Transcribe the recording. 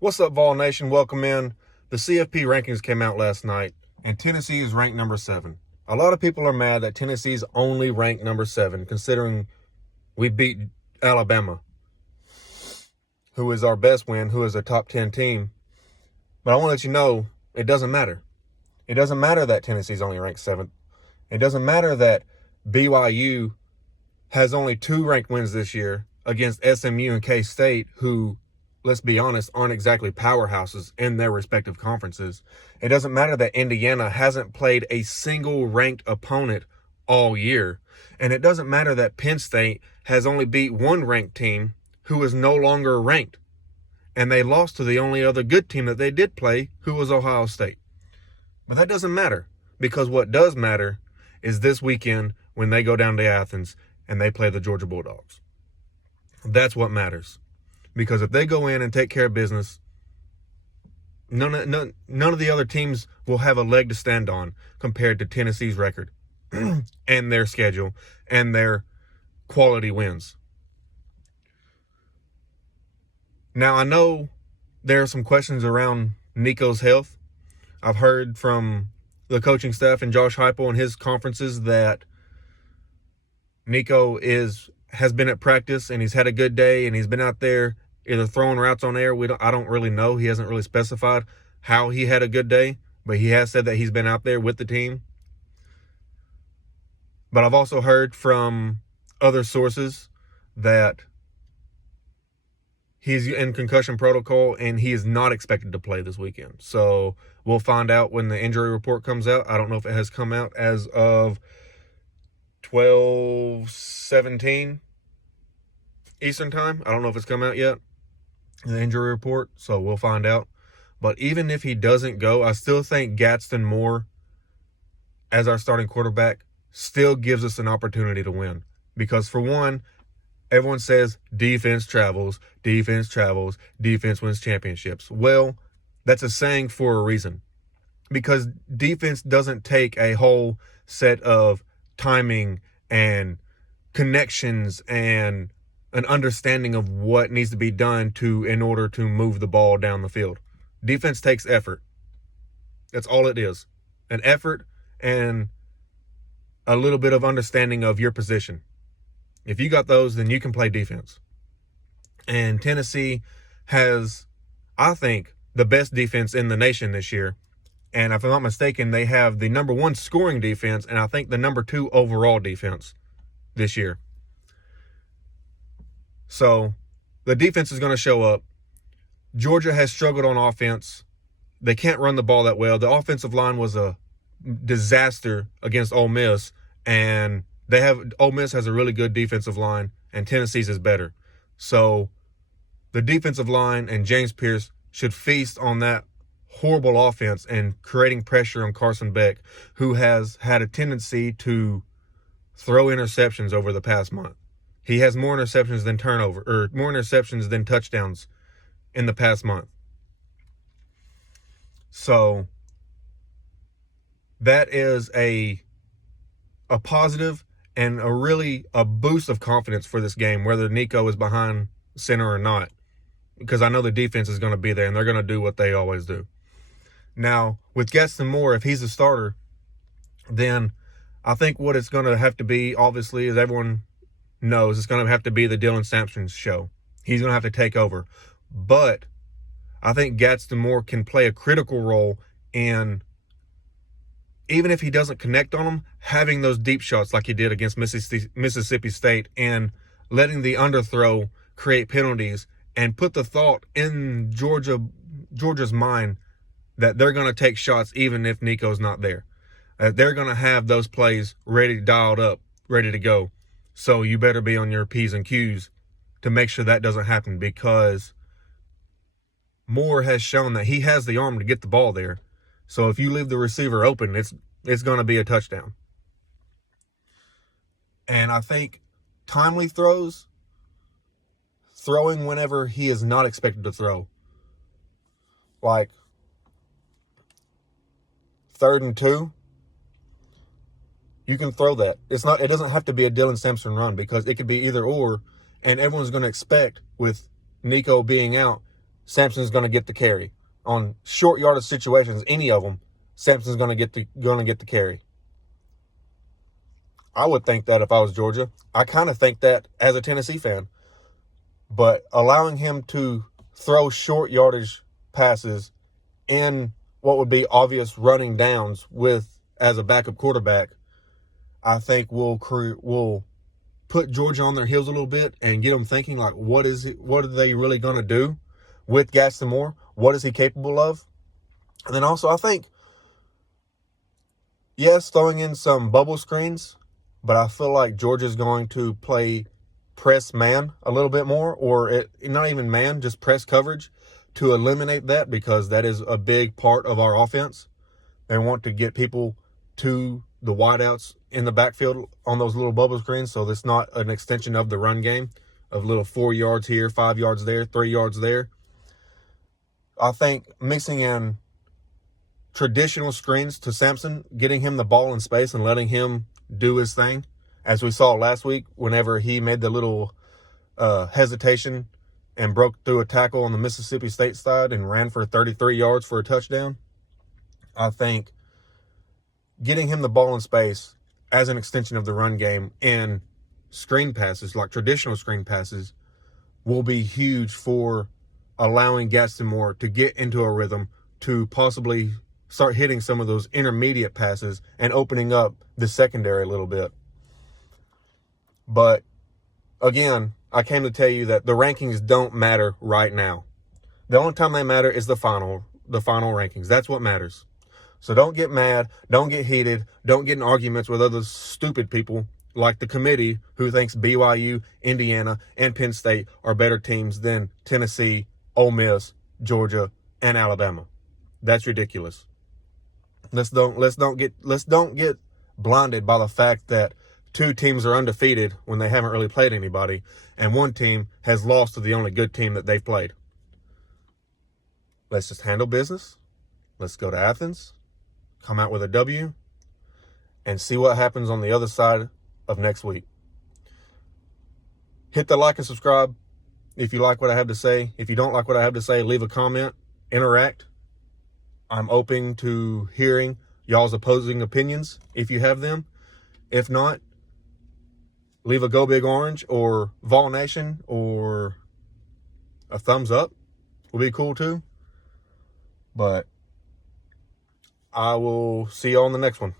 What's up, Vol Nation? Welcome in. The CFP Rankings came out last night, and Tennessee is ranked number 7. A lot of people are mad that Tennessee's only ranked number 7, considering we beat Alabama, who is our best win, who is a top 10 team. But I want to let you know, it doesn't matter. It doesn't matter that Tennessee's only ranked 7th. It doesn't matter that BYU has only 2 ranked wins this year against SMU and K-State, who, let's be honest, aren't exactly powerhouses in their respective conferences. It doesn't matter that Indiana hasn't played a single ranked opponent all year. And it doesn't matter that Penn State has only beat one ranked team who is no longer ranked. And they lost to the only other good team that they did play, who was Ohio State. But that doesn't matter, because what does matter is this weekend when they go down to Athens and they play the Georgia Bulldogs. That's what matters. Because if they go in and take care of business, none of the other teams will have a leg to stand on compared to Tennessee's record and their schedule and their quality wins. Now, I know there are some questions around Nico's health. I've heard from the coaching staff and Josh Heupel in his conferences that Nico has been at practice and he's had a good day and he's been out there either throwing routes on air. I don't really know. He hasn't really specified how he had a good day, but he has said that he's been out there with the team. But I've also heard from other sources that he's in concussion protocol and he is not expected to play this weekend. So we'll find out when the injury report comes out. I don't know if it has come out as of 12:17 Eastern time. I don't know if it's come out yet, the injury report, so we'll find out. But even if he doesn't go, I still think Gadsden Moore as our starting quarterback still gives us an opportunity to win. Because for one, everyone says defense travels, defense wins championships. Well, that's a saying for a reason. Because defense doesn't take a whole set of timing and connections and an understanding of what needs to be done in order to move the ball down the field. Defense takes effort. That's all it is. An effort and a little bit of understanding of your position. If you got those, then you can play defense. And Tennessee has, I think, the best defense in the nation this year. And if I'm not mistaken, they have the number 1 scoring defense and I think the number 2 overall defense this year. So the defense is going to show up. Georgia has struggled on offense. They can't run the ball that well. The offensive line was a disaster against Ole Miss, and Ole Miss has a really good defensive line, and Tennessee's is better. So the defensive line and James Pierce should feast on that horrible offense and creating pressure on Carson Beck, who has had a tendency to throw interceptions over the past month. He has more interceptions than touchdowns in the past month. So that is a positive and a boost of confidence for this game, whether Nico is behind center or not, because I know the defense is going to be there and they're going to do what they always do. Now, with Gadsden Moore, if he's a starter, then I think what it's going to have to be, obviously, as everyone knows, it's going to have to be the Dylan Sampson show. He's going to have to take over. But I think Gadsden Moore can play a critical role in, even if he doesn't connect on them, having those deep shots like he did against Mississippi State and letting the underthrow create penalties and put the thought in Georgia's mind that they're going to take shots even if Nico's not there. They're going to have those plays dialed up, ready to go. So you better be on your P's and Q's to make sure that doesn't happen, because Moore has shown that he has the arm to get the ball there. So if you leave the receiver open, it's going to be a touchdown. And I think timely throwing whenever he is not expected to throw, like 3rd and 2, you can throw that. It doesn't have to be a Dylan Sampson run, because it could be either or, and everyone's going to expect, with Nico being out, Sampson's going to get the carry. On short yardage situations, any of them, Sampson's going to get the carry. I would think that if I was Georgia. I kind of think that as a Tennessee fan. But allowing him to throw short yardage passes in what would be obvious running downs with as a backup quarterback, I think will put Georgia on their heels a little bit and get them thinking, like, what are they really going to do with Gaston Moore? What is he capable of? And then also, I think, yes, throwing in some bubble screens, but I feel like Georgia's going to play press man a little bit more, or not even man, just press coverage to eliminate that, because that is a big part of our offense. They want to get people to the wideouts in the backfield on those little bubble screens, so it's not an extension of the run game of little 4 yards here, 5 yards there, 3 yards there. I think mixing in traditional screens to Sampson, getting him the ball in space and letting him do his thing, as we saw last week whenever he made the little hesitation and broke through a tackle on the Mississippi State side and ran for 33 yards for a touchdown. I think getting him the ball in space as an extension of the run game and screen passes, like traditional screen passes, will be huge for allowing Gaston Moore to get into a rhythm to possibly start hitting some of those intermediate passes and opening up the secondary a little bit. But again, I came to tell you that the rankings don't matter right now. The only time they matter is the final rankings. That's what matters. So don't get mad, don't get heated, don't get in arguments with other stupid people like the committee who thinks BYU, Indiana, and Penn State are better teams than Tennessee, Ole Miss, Georgia, and Alabama. That's ridiculous. Let's don't get blinded by the fact that 2 teams are undefeated when they haven't really played anybody, and 1 team has lost to the only good team that they've played. Let's just handle business. Let's go to Athens, come out with a W, and see what happens on the other side of next week. Hit the like and subscribe if you like what I have to say. If you don't like what I have to say, leave a comment, interact. I'm open to hearing y'all's opposing opinions if you have them. If not, leave a Go Big Orange or Vol Nation or a thumbs up will be cool too. But I will see you on the next one.